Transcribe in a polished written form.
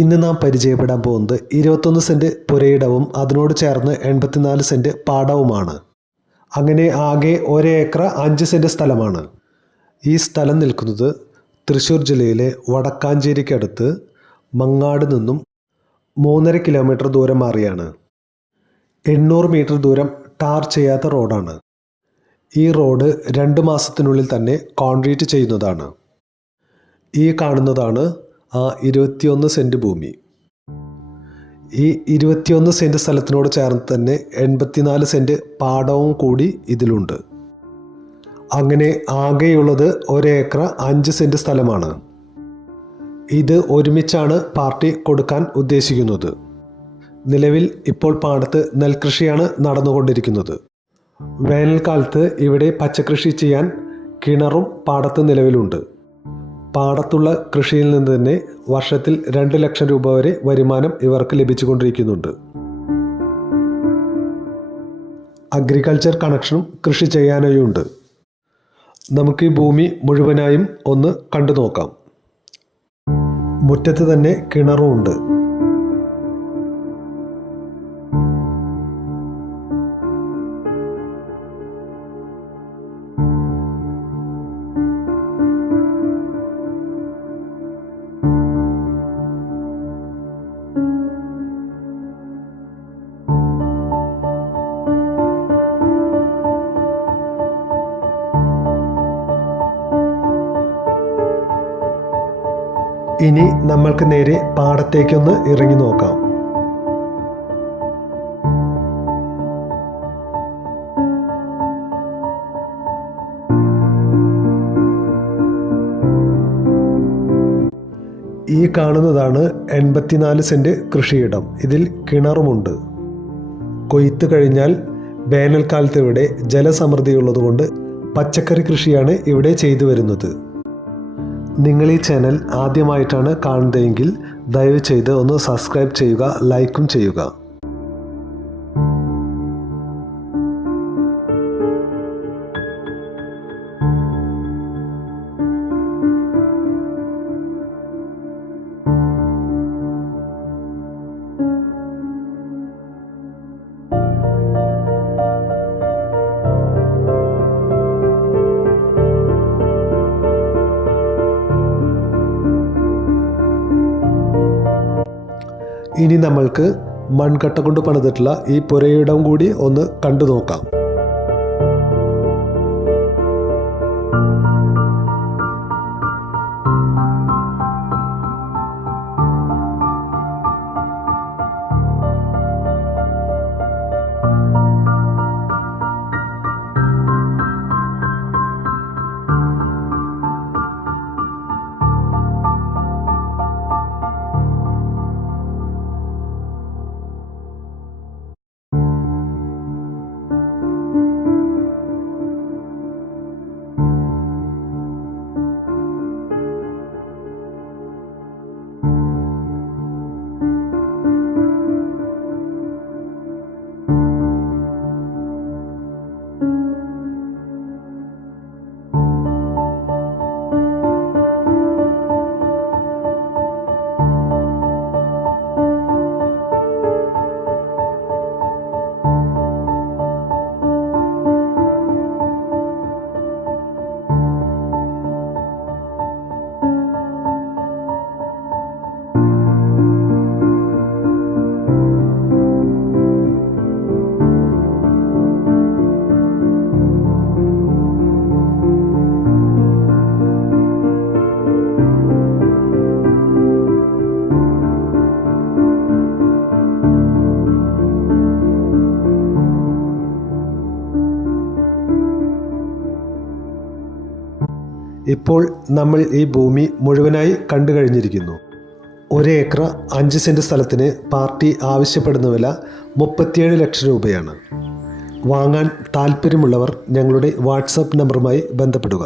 ഇന്ന് നാം പരിചയപ്പെടാൻ പോകുന്നത് 21 സെൻറ്റ് പുരയിടവും അതിനോട് ചേർന്ന് 84 സെൻറ്റ് പാടവുമാണ്. അങ്ങനെ ആകെ 1 ഏക്കർ 5 സെൻറ്റ് സ്ഥലമാണ്. ഈ സ്ഥലം നിൽക്കുന്നത് തൃശ്ശൂർ ജില്ലയിലെ വടക്കാഞ്ചേരിക്കടുത്ത് മങ്ങാട് നിന്നും 3.5 കിലോമീറ്റർ ദൂരം മാറിയാണ്. 800 മീറ്റർ ദൂരം ടാർ ചെയ്യാത്ത റോഡാണ്. ഈ റോഡ് 2 മാസത്തിനുള്ളിൽ തന്നെ കോൺക്രീറ്റ് ചെയ്യുന്നതാണ്. ഈ കാണുന്നതാണ് ആ 21 സെൻറ്റ് ഭൂമി. ഈ 21 സെൻറ്റ് സ്ഥലത്തിനോട് ചേർന്ന് തന്നെ 84 സെൻറ്റ് പാടവും കൂടി ഇതിലുണ്ട്. അങ്ങനെ ആകെയുള്ളത് 1 ഏക്കർ 5 സെൻറ്റ് സ്ഥലമാണ്. ഇത് ഒരുമിച്ചാണ് പാർട്ടി കൊടുക്കാൻ ഉദ്ദേശിക്കുന്നത്. നിലവിൽ ഇപ്പോൾ പാടത്ത് നെൽകൃഷിയാണ് നടന്നുകൊണ്ടിരിക്കുന്നത്. വേനൽക്കാലത്ത് ഇവിടെ പച്ചക്കൃഷി ചെയ്യാൻ കിണറും പാടത്ത് നിലവിലുണ്ട്. പാടത്തുള്ള കൃഷിയിൽ നിന്ന് തന്നെ വർഷത്തിൽ 2 ലക്ഷം രൂപ വരെ വരുമാനം ഇവർക്ക് ലഭിച്ചുകൊണ്ടിരിക്കുന്നുണ്ട്. അഗ്രികൾച്ചർ കണക്ഷനും കൃഷി ചെയ്യാനായി ഉണ്ട്. നമുക്ക് ഈ ഭൂമി മുഴുവനായും ഒന്ന് കണ്ടു നോക്കാം. മുറ്റത്ത് തന്നെ കിണറും ഉണ്ട്. ഇനി നമ്മൾക്ക് നേരെ പാടത്തേക്കൊന്ന് ഇറങ്ങി നോക്കാം. ഈ കാണുന്നതാണ് 84 സെൻറ്റ് കൃഷിയിടം. ഇതിൽ കിണറുമുണ്ട്. കൊയ്ത്ത് കഴിഞ്ഞാൽ വേനൽക്കാലത്ത് ഇവിടെ ജലസമൃദ്ധിയുള്ളതുകൊണ്ട് പച്ചക്കറി കൃഷിയാണ് ഇവിടെ ചെയ്തു വരുന്നത്. നിങ്ങൾ ഈ ചാനൽ ആദ്യമായിട്ടാണ് കാണുന്നതെങ്കിൽ ദയവ് ചെയ്ത് ഒന്ന് സബ്സ്ക്രൈബ് ചെയ്യുക, ലൈക്കും ചെയ്യുക. ഇനി നമ്മൾക്ക് മൺകട്ട കൊണ്ട് പണിതിട്ടുള്ള ഈ പുരയിടം കൂടി ഒന്ന് കണ്ടു നോക്കാം. ഇപ്പോൾ നമ്മൾ ഈ ഭൂമി മുഴുവനായി കണ്ടു കഴിഞ്ഞിരിക്കുന്നു. 1 ഏക്കർ 5 സെൻറ്റ് സ്ഥലത്തിന് പാർട്ടി ആവശ്യപ്പെടുന്ന വില 37 ലക്ഷം രൂപയാണ്. വാങ്ങാൻ താൽപ്പര്യമുള്ളവർ ഞങ്ങളുടെ വാട്സപ്പ് നമ്പറുമായി ബന്ധപ്പെടുക.